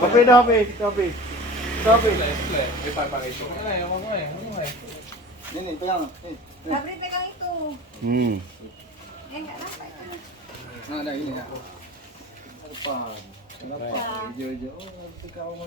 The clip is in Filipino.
Kape na kape. Kape. Kape. Ini, pegang. Sabi pegang itu. Enggak nampak itu. Nah, ada ini ya. Apa? Kenapa? Hijau-hijau. Oh, nanti kau